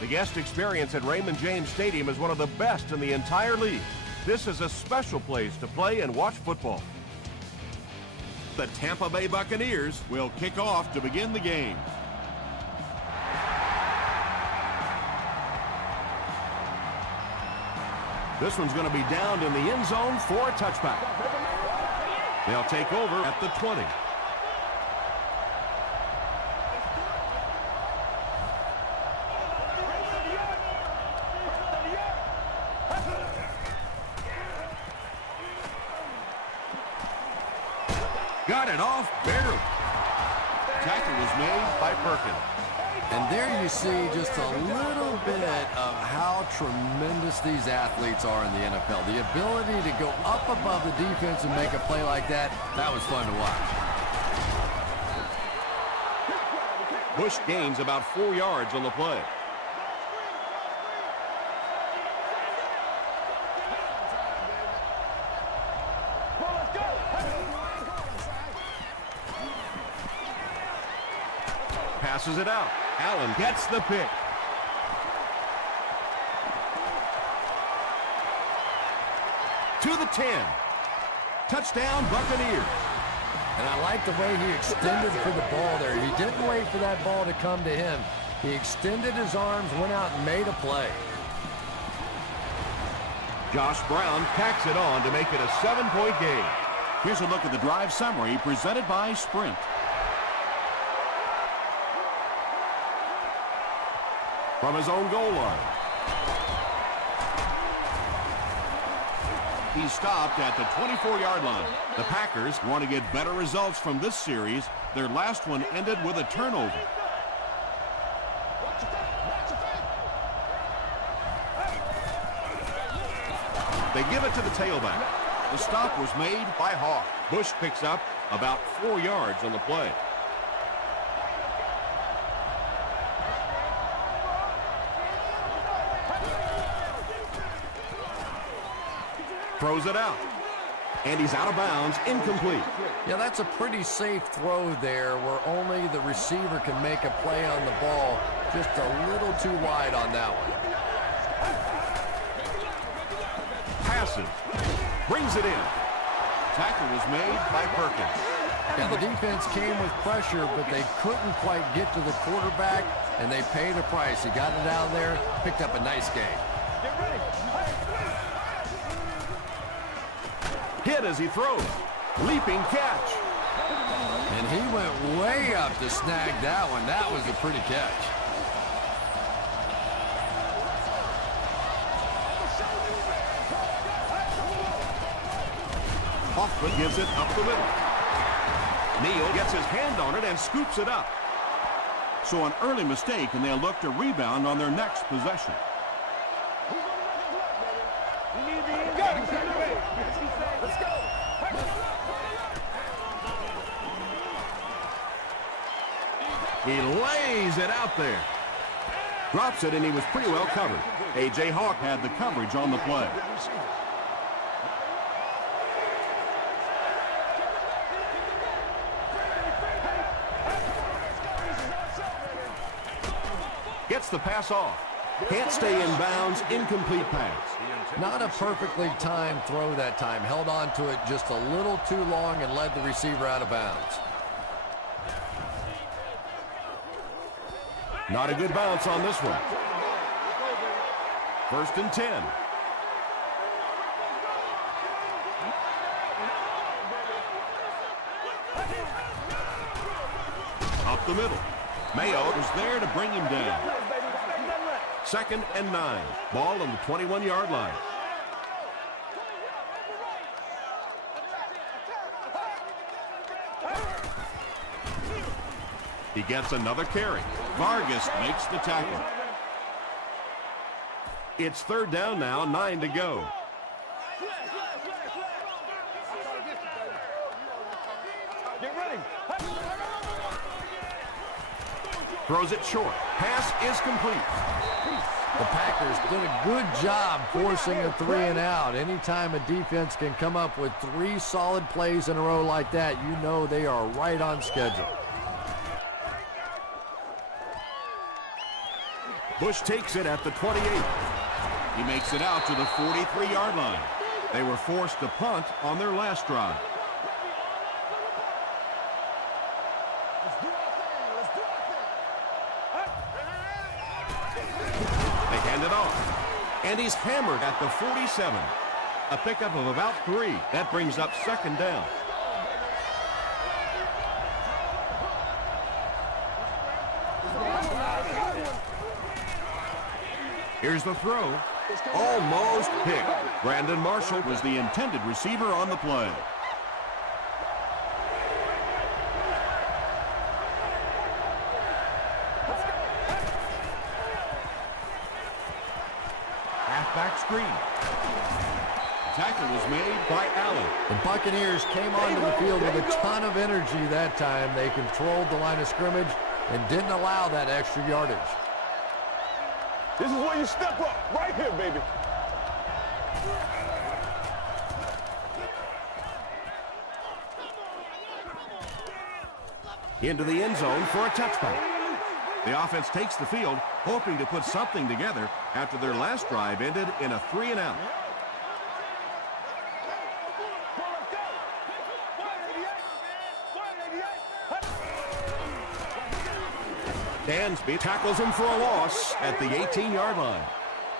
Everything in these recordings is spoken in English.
The guest experience at Raymond James Stadium is one of the best in the entire league. This is a special place to play and watch football. The Tampa Bay Buccaneers will kick off to begin the game. This one's going to be downed in the end zone for a touchback. They'll take over at the 20. Got it off barely. Tackle was made by Perkins. And there you see just a little bit of how tremendous these athletes are in the NFL. The ability to go up above the defense and make a play like that, that was fun to watch. Bush gains about 4 yards on the play. Passes it out. Allen gets the pick. To the 10. Touchdown, Buccaneers. And I like the way he extended for the ball there. He didn't wait for that ball to come to him. He extended his arms, went out and made a play. Josh Brown tacks it on to make it a 7-point game. Here's a look at the drive summary presented by Sprint. From his own goal line. He stopped at the 24-yard line. The Packers want to get better results from this series. Their last one ended with a turnover. They give it to the tailback. The stop was made by Hawk. Bush picks up about 4 yards on the play. Throws it out. And he's out of bounds, incomplete. Yeah, that's a pretty safe throw there where only the receiver can make a play on the ball. Just a little too wide on that one. Passes. Brings it in. Tackle was made by Perkins. Yeah, the defense came with pressure, but they couldn't quite get to the quarterback, and they paid a price. He got it out of there, picked up a nice gain. Hit as he throws. Leaping catch. And he went way up to snag that one. That was a pretty catch. Hoffman gives it up the middle. Neal gets his hand on it and scoops it up. So an early mistake, and they'll look to rebound on their next possession. He lays it out there. Drops it, and he was pretty well covered. A.J. Hawk had the coverage on the play. Gets the pass off. Can't stay in bounds. Incomplete pass. Not a perfectly timed throw that time. Held on to it just a little too long and led the receiver out of bounds. Not a good bounce on this one. 1st and 10. Up the middle. Mayo Was there to bring him down. 2nd and 9. Ball on the 21-yard line. He gets another carry. Vargas makes the tackle. It's 3rd down now, 9 to go. Throws it short. Pass is complete. The Packers did a good job forcing a 3 and out. Anytime a defense can come up with 3 solid plays in a row like that, you know they are right on schedule. Bush takes it at the 28. He makes it out to the 43-yard line. They were forced to punt on their last drive. They hand it off. And he's hammered at the 47. A pickup of about 3. That brings up second down. Here's the throw. Almost picked. Brandon Marshall Was the intended receiver on the play. halfback screen. Tackle was made by Allen. The Buccaneers came onto the field with a ton of energy that time. They controlled the line of scrimmage and didn't allow that extra yardage. This is where you step up, right here, baby. Into the end zone for a touchback. The offense takes the field, hoping to put something together after their last drive ended in a 3-and-out. Dansby tackles him for a loss at the 18-yard line.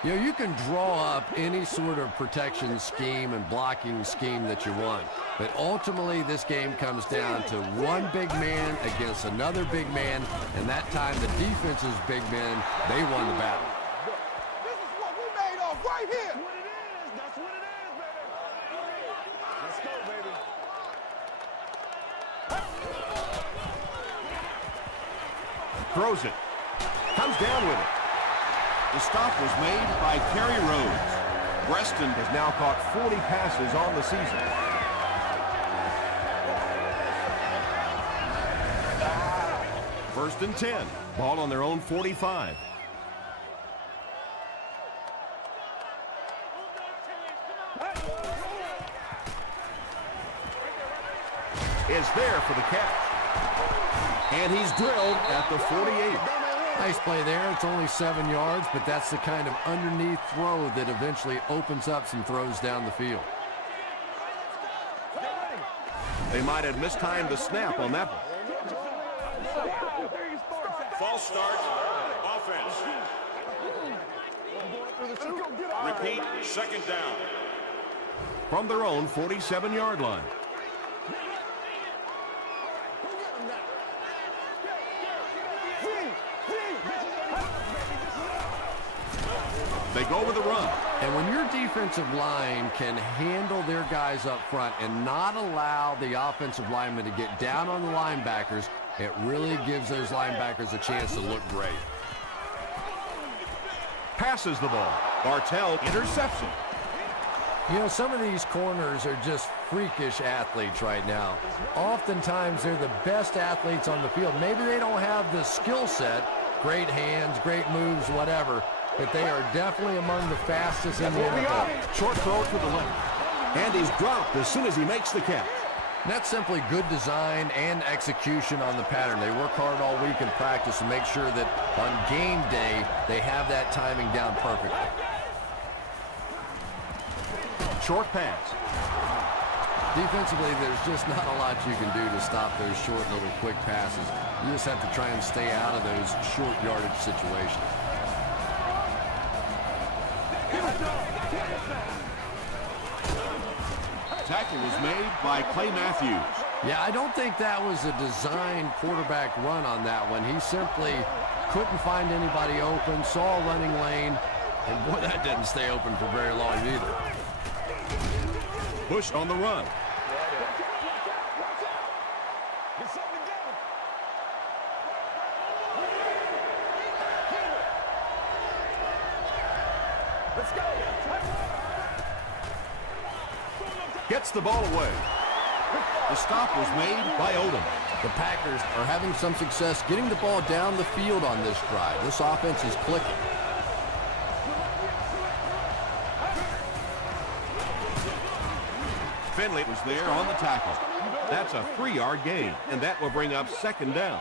You know, you can draw up any sort of protection scheme and blocking scheme that you want. But ultimately, this game comes down to one big man against another big man. And that time, the defense's big men, they won the battle. This is what we made of right here. That's what it is, baby. Let's go, baby. Throws it. Comes down with it. The stop was made by Kerry Rhodes. Preston has now caught 40 passes on the season. First and 10. Ball on their own 45. Is there for the catch. And he's drilled at the 48. Nice play there. It's only 7 yards, but that's the kind of underneath throw that eventually opens up some throws down the field. They might have mistimed the snap on that one. False start, offense. Repeat, second down. From their own 47-yard line. They go with the run. And when your defensive line can handle their guys up front and not allow the offensive linemen to get down on the linebackers, it really gives those linebackers a chance to look great. Passes the ball. Bartell intercepts it. You know, some of these corners are just freakish athletes right now. Oftentimes, they're the best athletes on the field. Maybe they don't have the skill set, great hands, great moves, whatever, but they are definitely among the fastest in the NFL. Short throw to the left. And he's dropped as soon as he makes the catch. And that's simply good design and execution on the pattern. They work hard all week in practice to make sure that on game day, they have that timing down perfectly. Short pass. Defensively, there's just not a lot you can do to stop those short little quick passes. You just have to try and stay out of those short yardage situations. Tackle was made by Clay Matthews. Yeah, I don't think that was a designed quarterback run on that one. He simply couldn't find anybody open, saw a running lane, and boy, that didn't stay open for very long either. Bush on the run. Gets the ball away. The stop was made by Odom. The Packers are having some success getting the ball down the field on this drive. This offense is clicking. Finley was there on the tackle. That's a 3-yard gain, and that will bring up second down.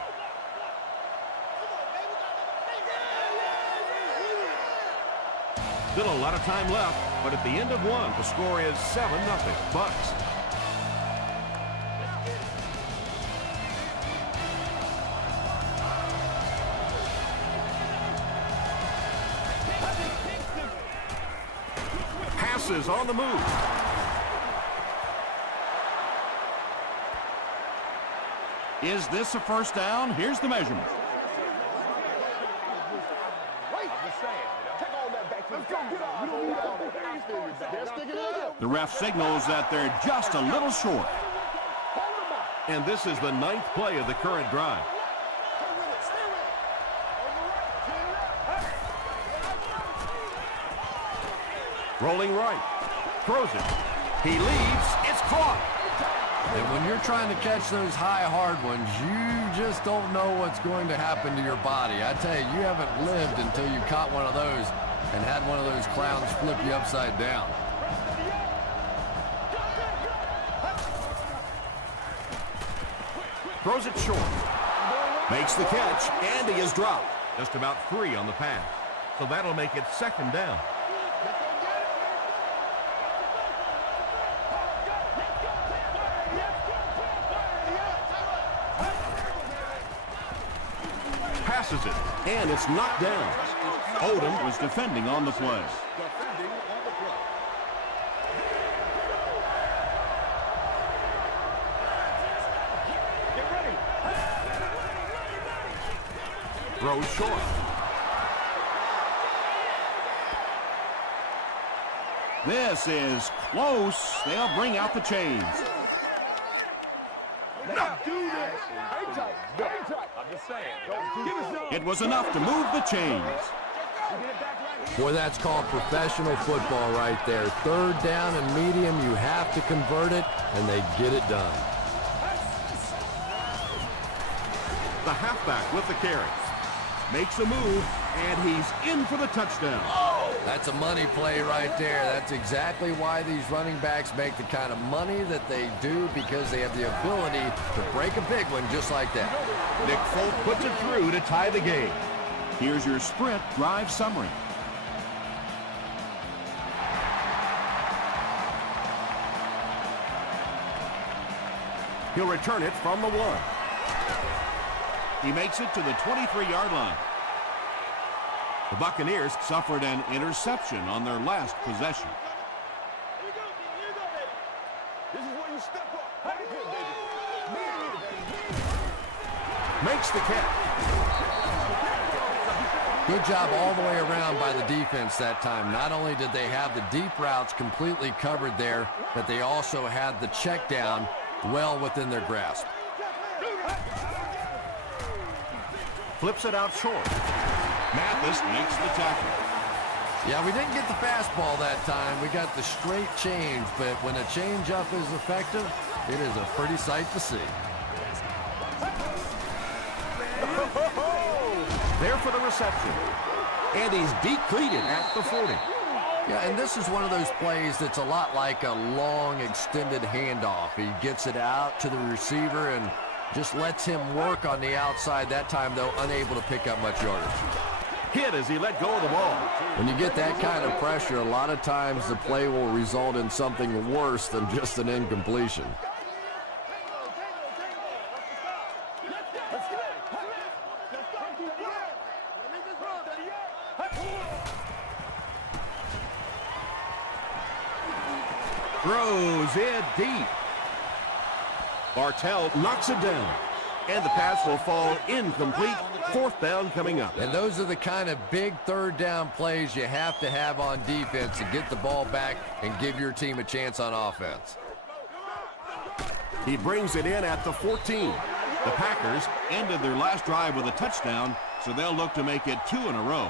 Still a lot of time left, but at the end of one, the score is 7-0 Bucks. Passes on the move. Is this a first down? Here's the measurement. The ref signals that they're just a little short. And this is the 9th play of the current drive. Rolling right. Throws it. He leads. It's caught. And when you're trying to catch those high, hard ones, you just don't know what's going to happen to your body. I tell you, you haven't lived until you caught one of those and had one of those clowns flip you upside down. Throws it short. Makes the catch, and he is dropped. Just about 3 on the pass. So that'll make it 2nd down. Passes it, and it's knocked down. Odom was defending on the play. Throws short. This is close. They'll bring out the chains. It was enough to move the chains. Boy, that's called professional football right there. 3rd down and medium, you have to convert it, and they get it done. The halfback with the carry. Makes a move, and he's in for the touchdown. That's a money play right there. That's exactly why these running backs make the kind of money that they do, because they have the ability to break a big one just like that. Nick Folk puts it through to tie the game. Here's your sprint drive summary. He'll return it from the 1. He makes it to the 23-yard line. The Buccaneers suffered an interception on their last possession. This is where you step up. Makes the catch. Good job all the way around by the defense that time. Not only did they have the deep routes completely covered there, but they also had the check down well within their grasp. Flips it out short. Mathis makes the tackle. Yeah, we didn't get the fastball that time. We got the straight change, but when a change-up is effective, it is a pretty sight to see. There for the reception. And he's decleated at the 40. Yeah, and this is one of those plays that's a lot like a long, extended handoff. He gets it out to the receiver and just lets him work on the outside. That time, though, unable to pick up much yardage. Hit as he let go of the ball. When you get that kind of pressure, a lot of times the play will result in something worse than just an incompletion. Throws it deep. Bartell knocks it down. And the pass will fall incomplete. 4th down coming up. And those are the kind of big 3rd down plays you have to have on defense to get the ball back and give your team a chance on offense. He brings it in at the 14. The Packers ended their last drive with a touchdown, so they'll look to make it 2 in a row.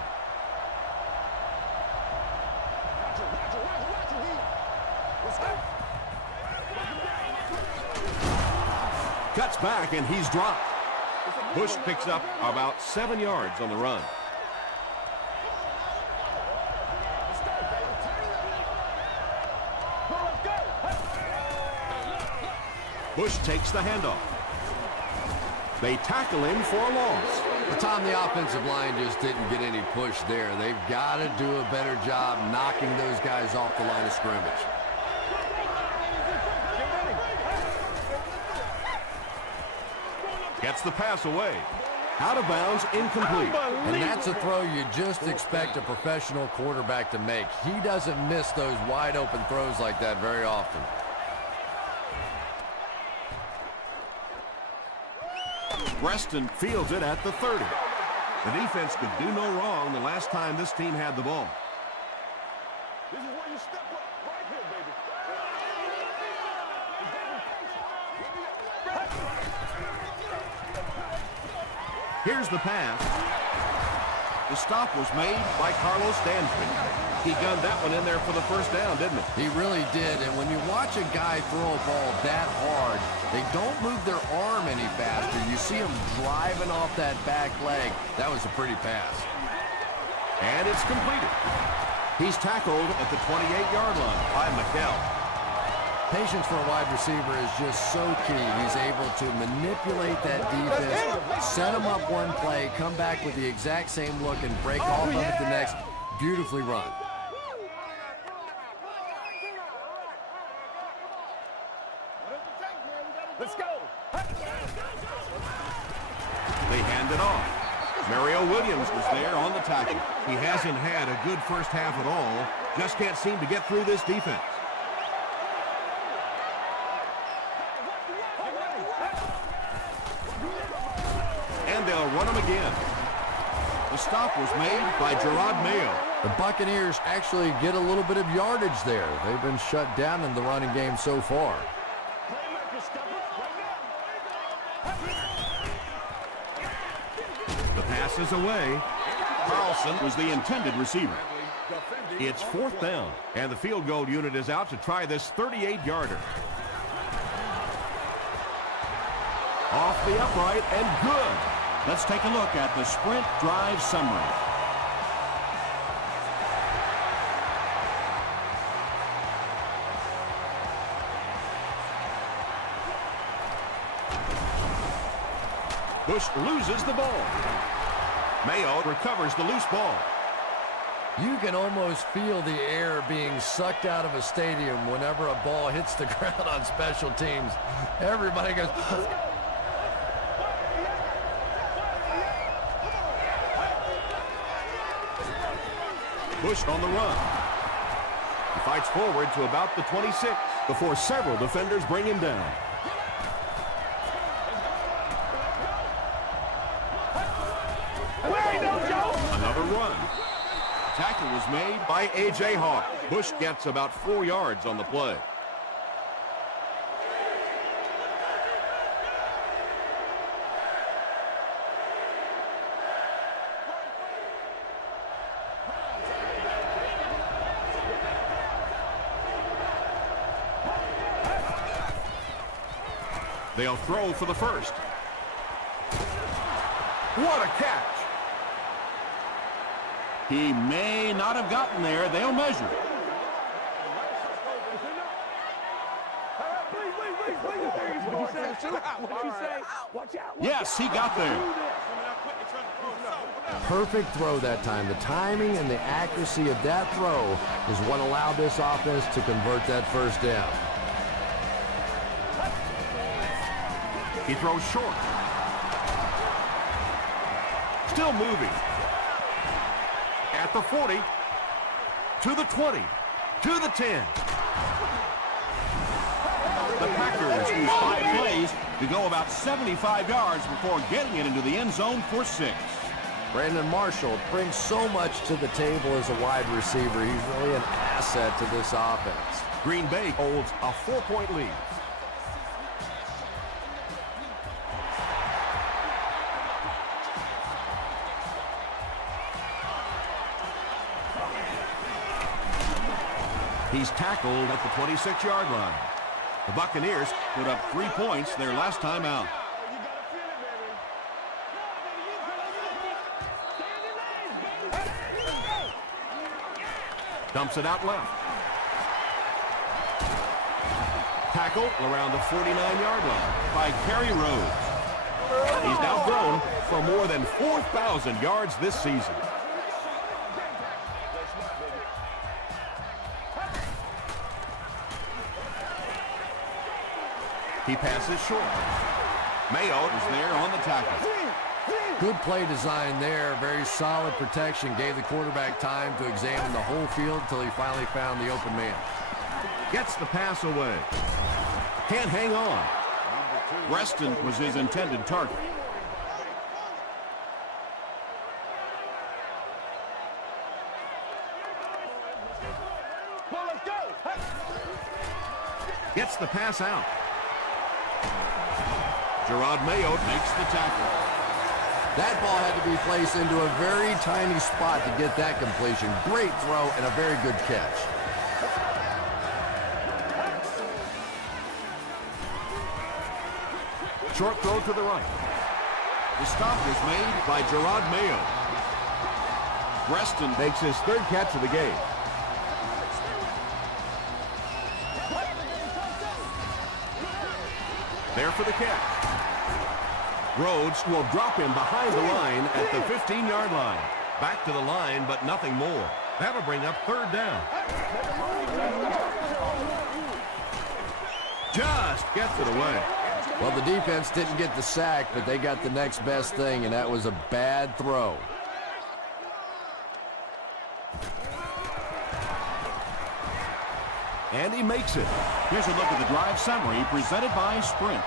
Cuts back, and he's dropped. Bush picks up about 7 yards on the run. Bush takes the handoff. They tackle him for a loss. Well, Tom, the offensive line just didn't get any push there. They've got to do a better job knocking those guys off the line of scrimmage. Gets the pass away. Out of bounds, incomplete. And that's a throw you just expect a professional quarterback to make. He doesn't miss those wide open throws like that very often. Preston fields it at the 30. The defense could do no wrong the last time this team had the ball. This is where you step up. Right here, baby. Here's the pass. The stop was made by Carlos Dansby. He gunned that one in there for the first down, didn't he? He really did, and when you watch a guy throw a ball that hard, they don't move their arm any faster. You see him driving off that back leg. That was a pretty pass. And it's completed. He's tackled at the 28-yard line by McKell. Patience for a wide receiver is just so key. He's able to manipulate that defense, set him up one play, come back with the exact same look, and break off of it the next. Beautifully run. Let's go. They hand it off. Mario Williams was there on the tackle. He hasn't had a good first half at all. Just can't seem to get through this defense. And they'll run him again. The stop was made by Gerard Mayo. The Buccaneers actually get a little bit of yardage there. They've been shut down in the running game so far. The pass is away. Carlson was the intended receiver. It's fourth down, and the field goal unit is out to try this 38-yarder. Off the upright and good. Let's take a look at the sprint drive summary. Bush loses the ball. Mayo recovers the loose ball. You can almost feel the air being sucked out of a stadium whenever a ball hits the ground on special teams. Everybody goes... Bush on the run. He fights forward to about the 26 before several defenders bring him down. Another run. Tackle was made by A.J. Hawk. Bush gets about 4 yards on the play. They'll throw for the first. What a catch! He may not have gotten there. They'll measure. Yes, he got there. Perfect throw that time. The timing and the accuracy of that throw is what allowed this offense to convert that first down. He throws short. Still moving. At the 40, to the 20, to the 10. The Packers use 5 plays to go about 75 yards before getting it into the end zone for 6. Brandon Marshall brings so much to the table as a wide receiver. He's really an asset to this offense. Green Bay holds a 4-point lead. He's tackled at the 26-yard line. The Buccaneers put up 3 points their last time out. Dumps it out left. Tackle around the 49-yard line by Kerry Rhodes. He's now thrown for more than 4,000 yards this season. He passes short. Mayo is there on the tackle. Good play design there. Very solid protection. Gave the quarterback time to examine the whole field until he finally found the open man. Gets the pass away. Can't hang on. Reston was his intended target. Gets the pass out. Gerard Mayo makes the tackle. That ball had to be placed into a very tiny spot to get that completion. Great throw and a very good catch. Short throw to the right. The stop was made by Gerard Mayo. Reston makes his third catch of the game. There for the catch. Rhodes will drop him behind the line at the 15-yard line. Back to the line, but nothing more. That'll bring up third down. Just gets it away. Well, the defense didn't get the sack, but they got the next best thing, and that was a bad throw. And he makes it. Here's a look at the drive summary presented by Sprint.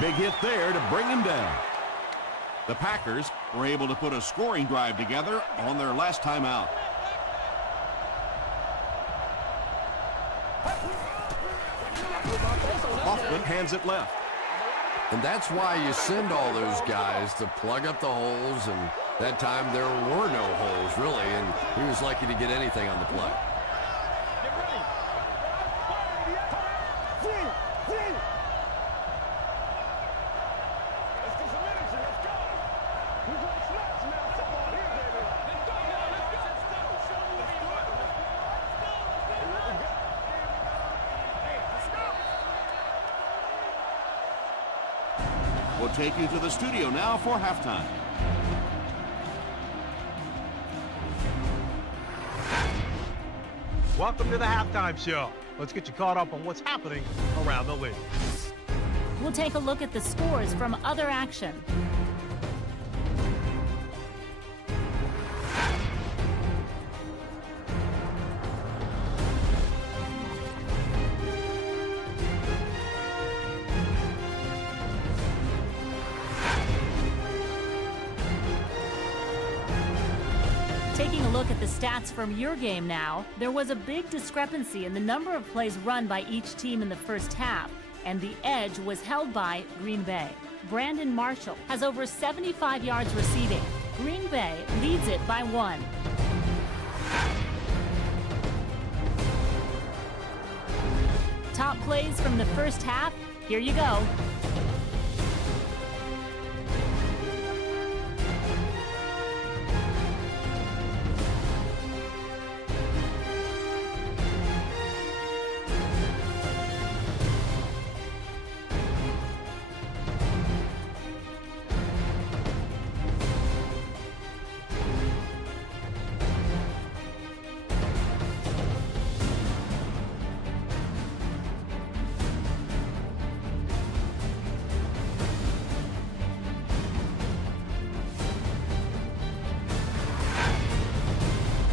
Big hit there to bring him down. The Packers were able to put a scoring drive together on their last time out. Hoffman hands it left. And that's why you send all those guys to plug up the holes, and that time there were no holes, really, and he was lucky to get anything on the play. We'll take you to the studio now for halftime. Welcome to the halftime show. Let's get you caught up on what's happening around the league. We'll take a look at the scores from other action. Taking a look at the stats from your game now, there was a big discrepancy in the number of plays run by each team in the first half, and the edge was held by Green Bay. Brandon Marshall has over 75 yards receiving. Green Bay leads it by 1. Top plays from the first half, here you go.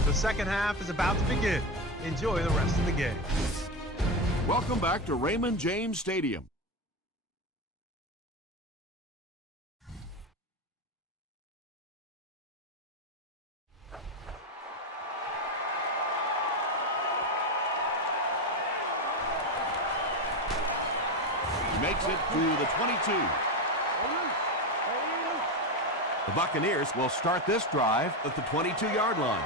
The second half is about to begin. Enjoy the rest of the game. Welcome back to Raymond James Stadium. He makes it to the 22. The Buccaneers will start this drive at the 22-yard line.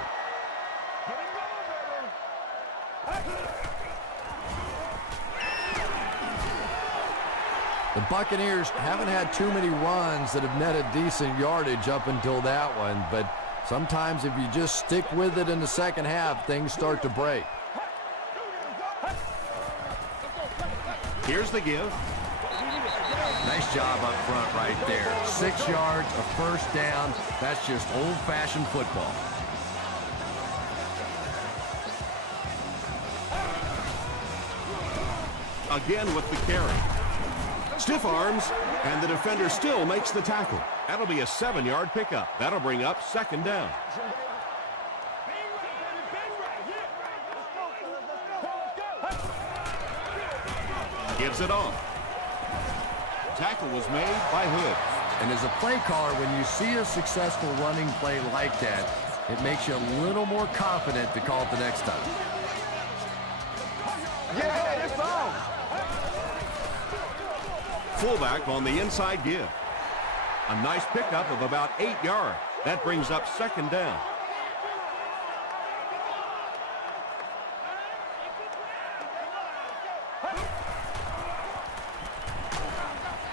The Buccaneers haven't had too many runs that have netted decent yardage up until that one, but Sometimes if you just stick with it in the second half, things start to break. Here's the give. Nice job up front right there. 6 yards, a first down. That's just old-fashioned football. Again with the carry. Stiff arms, and the defender still makes the tackle. That'll be a 7-yard pickup. That'll bring up second down. Gives it on. Tackle was made by Hood. And as a play caller, when you see a successful running play like that, it makes you a little more confident to call it the next time. Yeah, it's on. Fullback on the inside give. A nice pickup of about 8 yards. That brings up second down.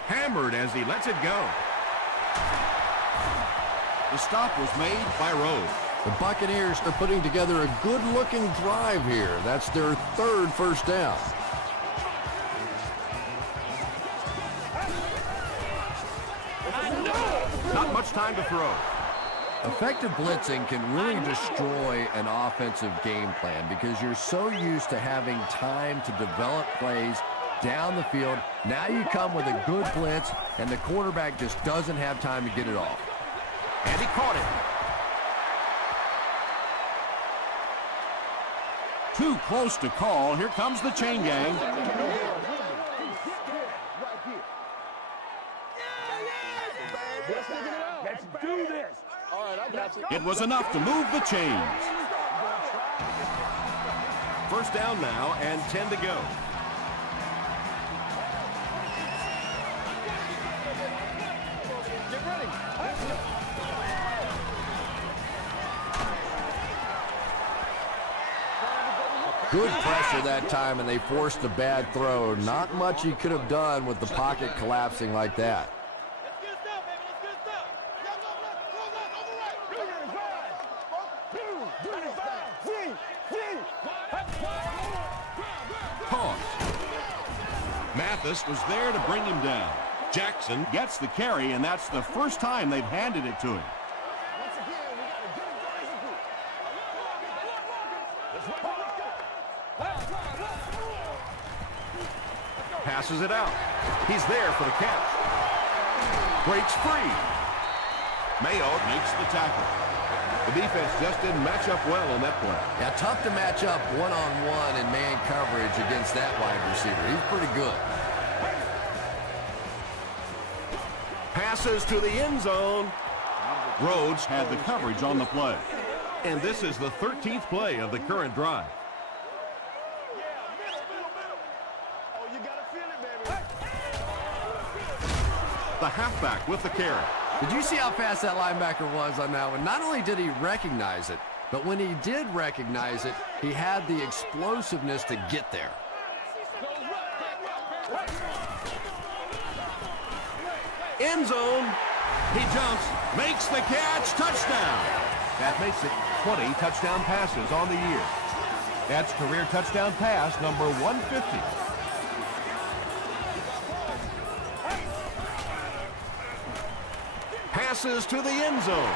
Hammered as he lets it go. The stop was made by Rhodes. The Buccaneers are putting together a good-looking drive here. That's their 3rd first down. Not much time to throw. Effective blitzing can really destroy an offensive game plan because you're so used to having time to develop plays down the field. Now you come with a good blitz, and the quarterback just doesn't have time to get it off. And he caught it. Too close to call. Here comes the chain gang. Let's do this. All right, I got you. It was enough to move the chains. First down now and 10 to go. Get ready. Good pressure that time, and they forced a bad throw. Not much he could have done with the pocket collapsing like that. Mathis was there to bring him down. Jackson gets the carry, and that's the first time they've handed it to him. Passes it out. He's there for the catch. Breaks free. Mayo makes the tackle. The defense just didn't match up well on that play. Yeah, tough to match up one-on-one in man coverage against that wide receiver. He's pretty good. Passes to the end zone. Rhodes had the coverage on the play. And this is the 13th play of the current drive. The halfback with the carry. Did you see how fast that linebacker was on that one? Not only did he recognize it, but when he did recognize it, he had the explosiveness to get there. End zone. He jumps, makes the catch, touchdown. That makes it 20 touchdown passes on the year. That's career touchdown pass number 150. Passes to the end zone.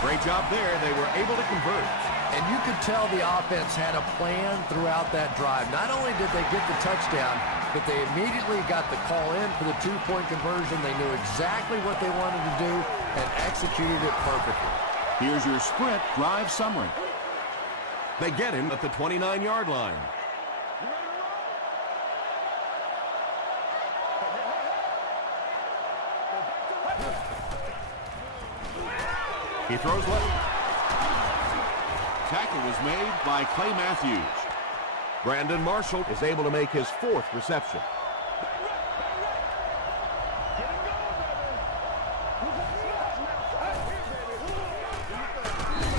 Great job there. They were able to convert. And you could tell the offense had a plan throughout that drive. Not only did they get the touchdown, but they immediately got the call in for the two-point conversion. They knew exactly what they wanted to do and executed it perfectly. Here's your sprint drive summary. They get him at the 29-yard line. He throws left. Tackle was made by Clay Matthews. Brandon Marshall is able to make his 4th reception.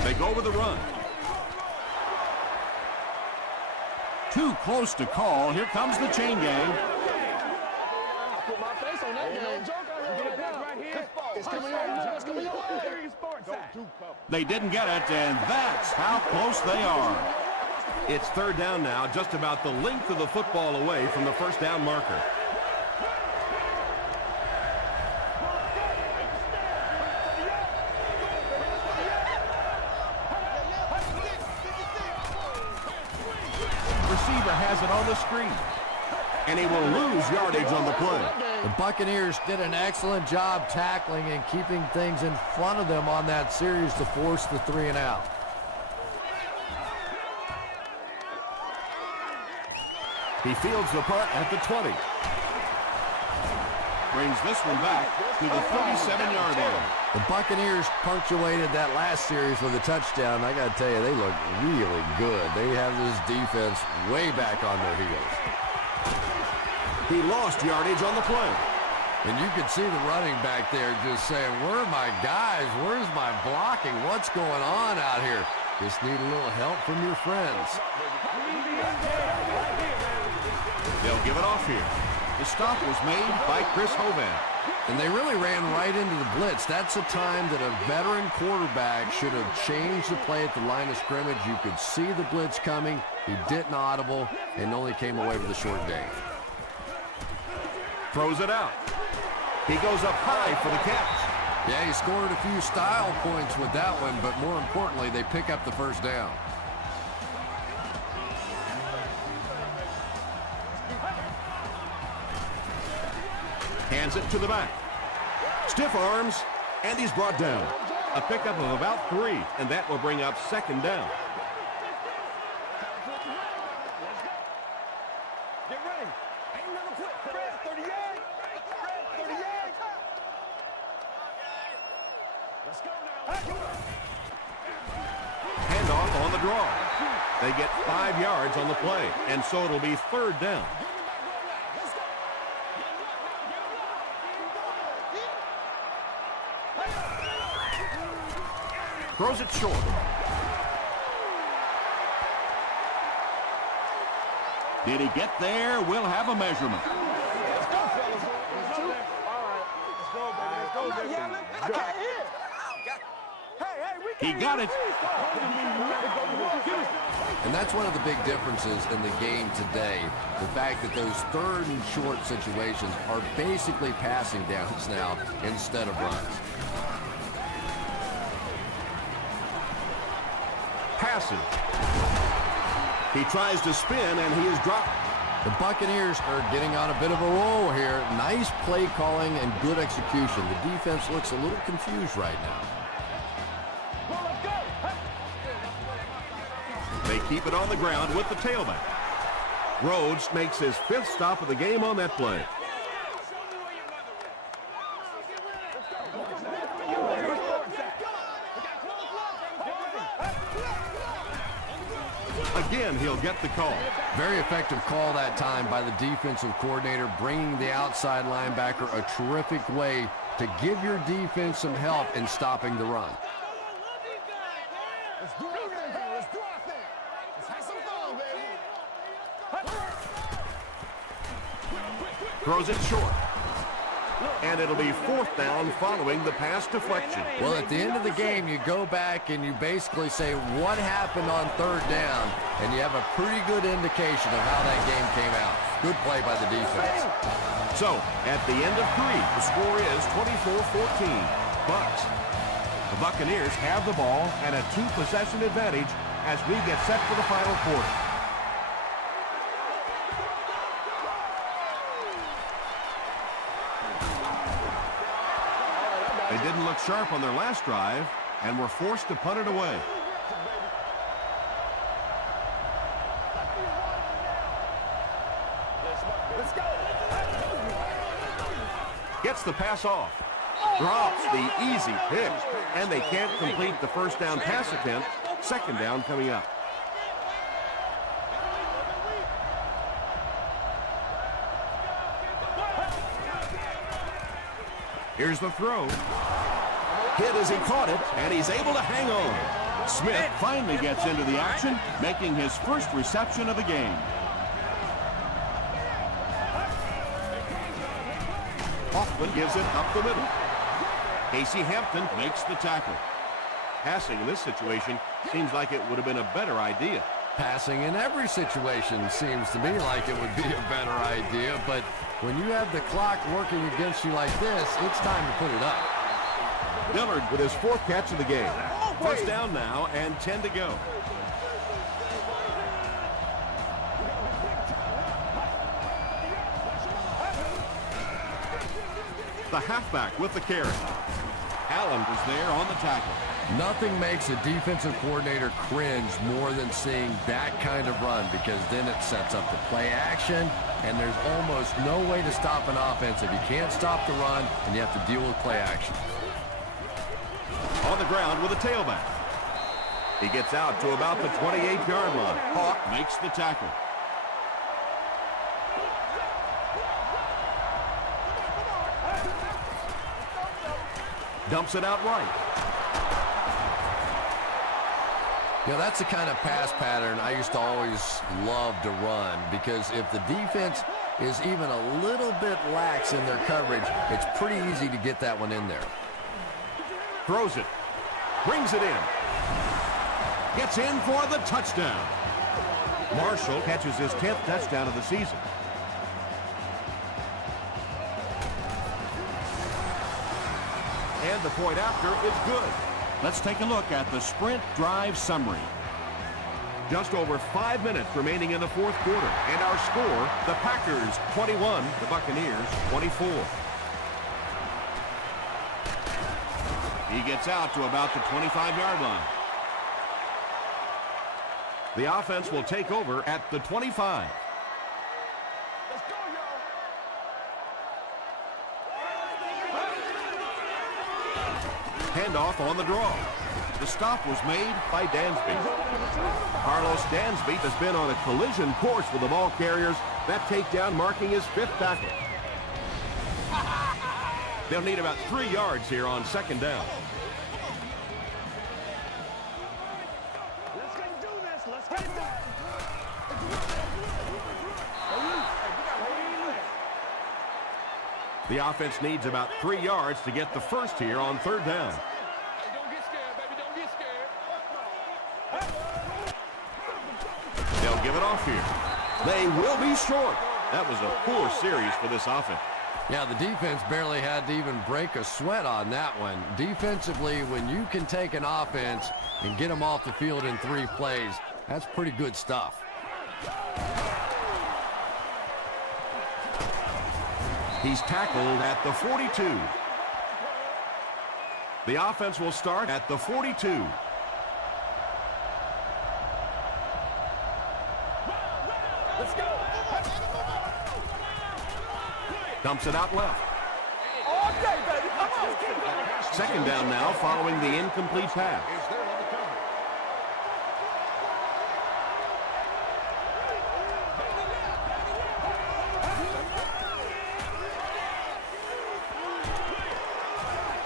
They go with the run. Too close to call. Here comes the chain gang. Put my face on that game. It's coming your way. It's coming your way. They didn't get it, and that's how close they are. It's third down now, just about the length of the football away from the first down marker. Receiver has it on the screen, and he will lose yardage on the play. The Buccaneers did an excellent job tackling and keeping things in front of them on that series to force the 3 and out. He fields the punt at the 20. Brings this one back to the 37-yard line. The Buccaneers punctuated that last series with a touchdown. I got to tell you, they look really good. They have this defense way back on their heels. He lost yardage on the play. And you could see the running back there just saying, where are my guys? Where's my blocking? What's going on out here? Just need a little help from your friends. They'll give it off here. The stop was made by Chris Hovan. And they really ran right into the blitz. That's a time that a veteran quarterback should have changed the play at the line of scrimmage. You could see the blitz coming. He didn't audible and only came away with a short gain. Throws it out. He goes up high for the catch. Yeah, he scored a few style points with that one, but more importantly, they pick up the first down. Hands it to the back. Stiff arms, and he's brought down. A pickup of about 3, and that will bring up second down. Get ready. Ain't never quit. 38. 38. Let's go now. Handoff on the draw. They get 5 yards on the play, and so it'll be third down. Throws it short. Did he get there? We'll have a measurement. Let's go, fellas. All right. Let's go, baby. Let's go, baby. I can't hear. Hey, we He got it. And that's one of the big differences in the game today. The fact that those third and short situations are basically passing downs now instead of runs. Passes. He tries to spin, and he is dropped. The Buccaneers are getting on a bit of a roll here. Nice play calling and good execution. The defense looks a little confused right now. They keep it on the ground with the tailback. Rhodes makes his 5th stop of the game on that play. Again, he'll get the call. Very effective call that time by the defensive coordinator, bringing the outside linebacker a terrific way to give your defense some help in stopping the run. Let's do our thing. Let's do our thing. Let's have some fun, baby. Throws it short. And it'll be 4th down following the pass deflection. Well, at the end of the game, you go back and you basically say what happened on 3rd down, and you have a pretty good indication of how that game came out. Good play by the defense. So, at the end of 3, the score is 24-14. But the Buccaneers have the ball and a 2-possession advantage as we get set for the final quarter. They didn't look sharp on their last drive and were forced to punt it away. Gets the pass off. Drops the easy pick. And they can't complete the first down pass attempt. Second down coming up. Here's the throw. Hit as he caught it, and he's able to hang on. Smith finally gets into the action, making his first reception of the game. Hoffman gives it up the middle. Casey Hampton makes the tackle. Passing in this situation seems like it would have been a better idea. Passing in every situation seems to me like it would be a better idea, but when you have the clock working against you like this, it's time to put it up. Dillard with his 4th catch of the game. First down now and 10 to go. The halfback with the carry. Allen was there on the tackle. Nothing makes a defensive coordinator cringe more than seeing that kind of run, because then it sets up the play action, and there's almost no way to stop an offense if you can't stop the run and you have to deal with play action. On the ground with a tailback. He gets out to about the 28-yard line. Hawk makes the tackle. Dumps it out right. You know, that's the kind of pass pattern I used to always love to run, because if the defense is even a little bit lax in their coverage, it's pretty easy to get that one in there. Throws it. Brings it in. Gets in for the touchdown. Marshall catches his 10th touchdown of the season. And the point after is good. Let's take a look at the sprint drive summary. Just over 5 minutes remaining in the 4th quarter. And our score, the Packers 21, the Buccaneers 24. He gets out to about the 25-yard line. The offense will take over at the 25. Handoff on the draw. The stop was made by Dansby. Carlos Dansby has been on a collision course with the ball carriers. That takedown marking his 5th tackle. They'll need about 3 yards here on 2nd down. Let's do this. Let's get it done. The offense needs about 3 yards to get the first here on 3rd down. Don't get scared, baby. Don't get scared. They'll give it off here. They will be short. That was a poor series for this offense. Yeah, the defense barely had to even break a sweat on that one. Defensively, when you can take an offense and get them off the field in 3 plays, that's pretty good stuff. He's tackled at the 42. The offense will start at the 42. Let's go. Dumps it out left. All day, baby. Come on. 2nd down now following the incomplete pass.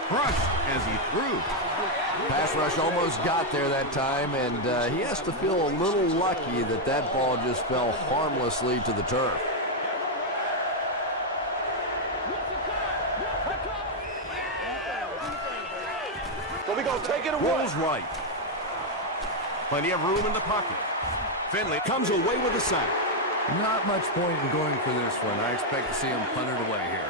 Crushed as he threw. Pass rush almost got there that time, and he has to feel a little lucky that that ball just fell harmlessly to the turf. So we're going to take it away. Rolls right. Plenty of room in the pocket. Finley comes away with a sack. Not much point in going for this one. I expect to see him punt it away here.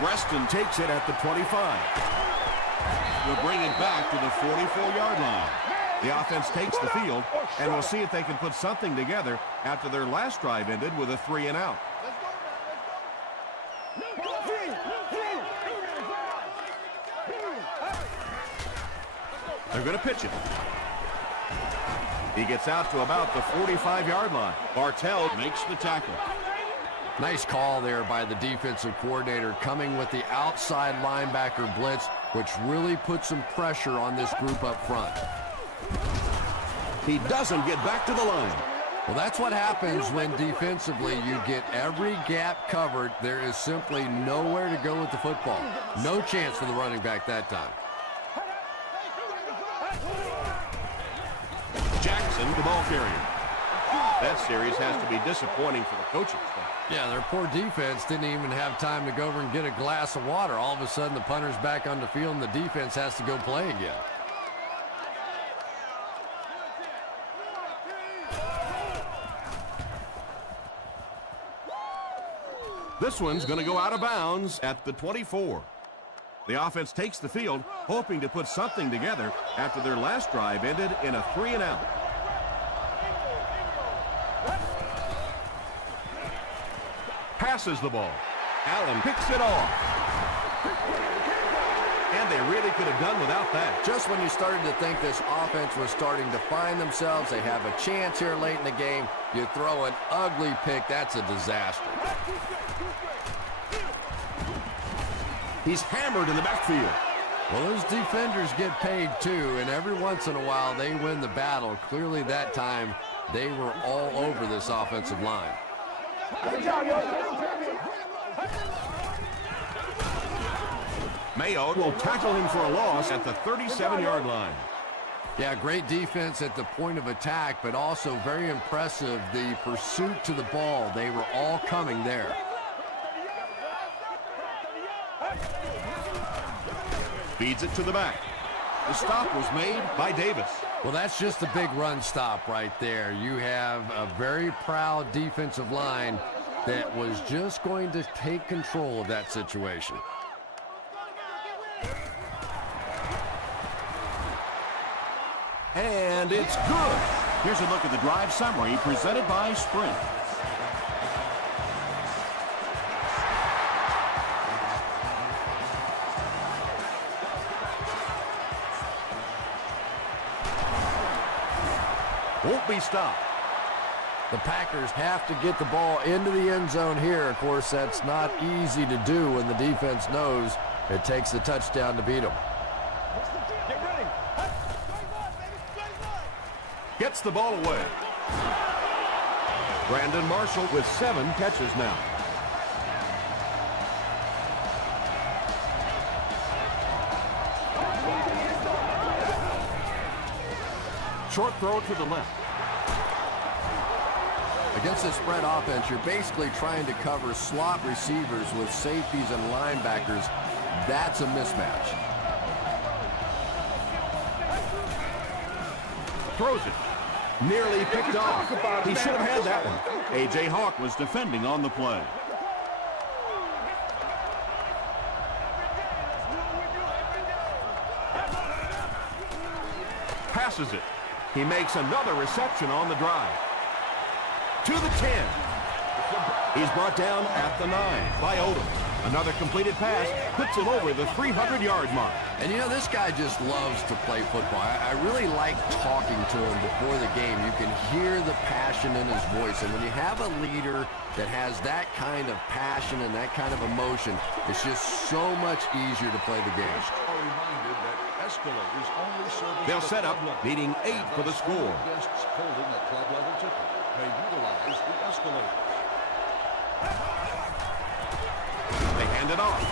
Reston takes it at the 25. We'll bring it back to the 44-yard line. The offense takes the field, and we'll see if they can put something together after their last drive ended with a 3 and out. They're going to pitch it. He gets out to about the 45-yard line. Bartell Makes the tackle. Nice call there by the defensive coordinator, coming with the outside linebacker blitz, which really put some pressure on this group up front. He doesn't get back to the line. Well, that's what happens when defensively you get every gap covered. There is simply nowhere to go with the football. No chance for the running back that time. Jackson, the ball carrier. That series has to be disappointing for the coaching staff. Yeah, their poor defense didn't even have time to go over and get a glass of water. All of a sudden, the punter's back on the field, and the defense has to go play again. This one's going to go out of bounds at the 24. The offense takes the field, hoping to put something together after their last drive ended in a 3-and-out. Passes the ball. Allen picks it off. And they really could have done without that. Just when you started to think this offense was starting to find themselves, they have a chance here late in the game, you throw an ugly pick, that's a disaster. He's hammered in the backfield. Well, those defenders get paid too, and every once in a while they win the battle. Clearly that time they were all over this offensive line. Mayo will tackle him for a loss at the 37-yard line. Yeah, great defense at the point of attack, but also very impressive the pursuit to the ball. They were all coming there. Feeds it to the back. The stop was made by Davis. Well, that's just a big run stop right there. You have a very proud defensive line that was just going to take control of that situation. And it's good. Here's a look at the drive summary presented by Sprint. Won't be stopped. The Packers have to get the ball into the end zone here. Of course, that's not easy to do when the defense knows it takes the touchdown to beat them. Gets the ball away. Brandon Marshall with 7 catches now. Short throw to the left. Against this spread offense, you're basically trying to cover slot receivers with safeties and linebackers. That's a mismatch. Throws it. Nearly picked off. He should have had that one. A.J. Hawk was defending on the play. Passes it. He makes another reception on the drive. To the 10. He's brought down at the 9 by Odom. Another completed pass puts him over the 300-yard mark. And you know, this guy just loves to play football. I really like talking to him before the game. You can hear the passion in his voice. And when you have a leader that has that kind of passion and that kind of emotion, it's just so much easier to play the game. They'll set up, needing 8 for the score. They hand it off.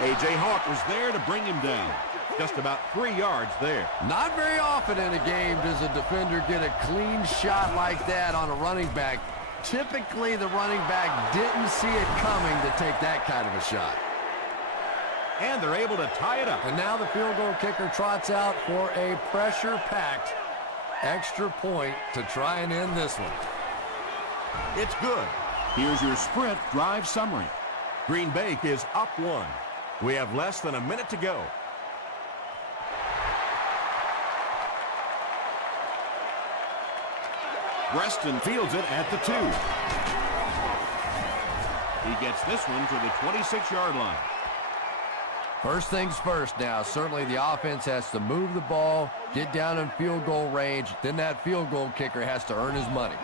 A.J. Hawk was there to bring him down. Just about 3 yards there. Not very often in a game does a defender get a clean shot like that on a running back. Typically, the running back didn't see it coming to take that kind of a shot. And they're able to tie it up. And now the field goal kicker trots out for a pressure-packed extra point to try and end this one. It's good. Here's your Sprint drive summary. Green Bay is up 1. We have less than a minute to go. Reston fields it at the 2. He gets this one to the 26-yard line. First things first now. Certainly the offense has to move the ball, get down in field goal range. Then that field goal kicker has to earn his money.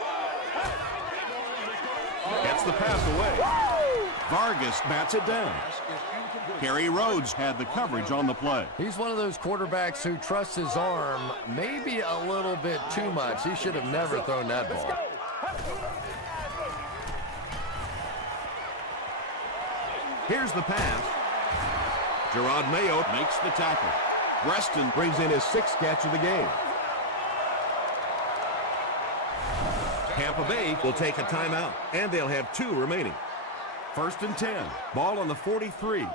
Gets the pass away. Vargas bats it down. Kerry Rhodes had the coverage on the play. He's one of those quarterbacks who trusts his arm maybe a little bit too much. He should have never thrown that ball. Here's the pass. Gerard Mayo Makes the tackle. Reston brings in his 6th catch of the game. Tampa Bay will take a timeout, and they'll have 2 remaining. 1st and 10. Ball on the 43.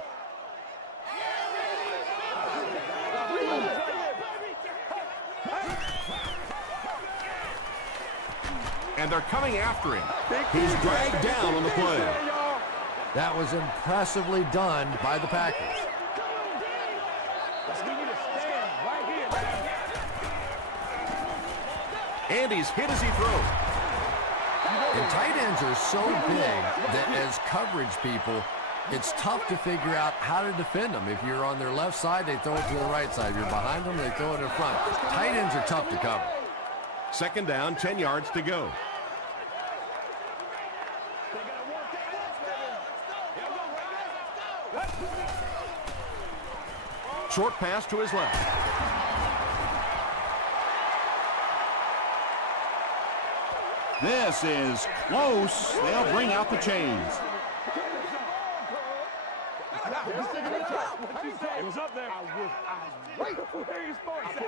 And they're coming after him. He's dragged down on the play. That was impressively done by the Packers. And he's hit as he throws. And tight ends are so big that as coverage people, it's tough to figure out how to defend them. If you're on their left side, they throw it to the right side. If you're behind them, they throw it in front. Tight ends are tough to cover. 2nd down, 10 yards to go. Short pass to his left. This is close. They'll bring out the chains.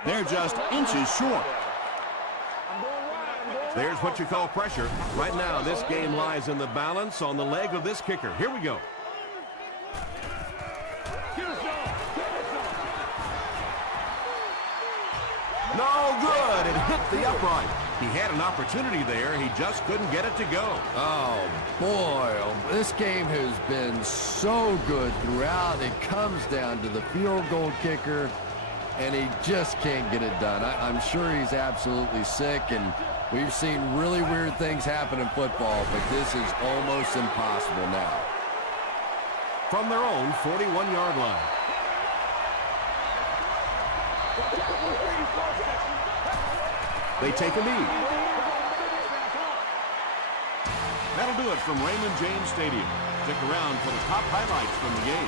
They're just inches short. There's what you call pressure. Right now, this game lies in the balance on the leg of this kicker. Here we go. No good. It hit the upright. He had an opportunity there. He just couldn't get it to go. Oh, boy. This game has been so good throughout. It comes down to the field goal kicker, and he just can't get it done. I'm sure he's absolutely sick, and we've seen really weird things happen in football, but this is almost impossible now. From their own 41-yard line. They take a knee. That'll do it from Raymond James Stadium. Stick around for the top highlights from the game.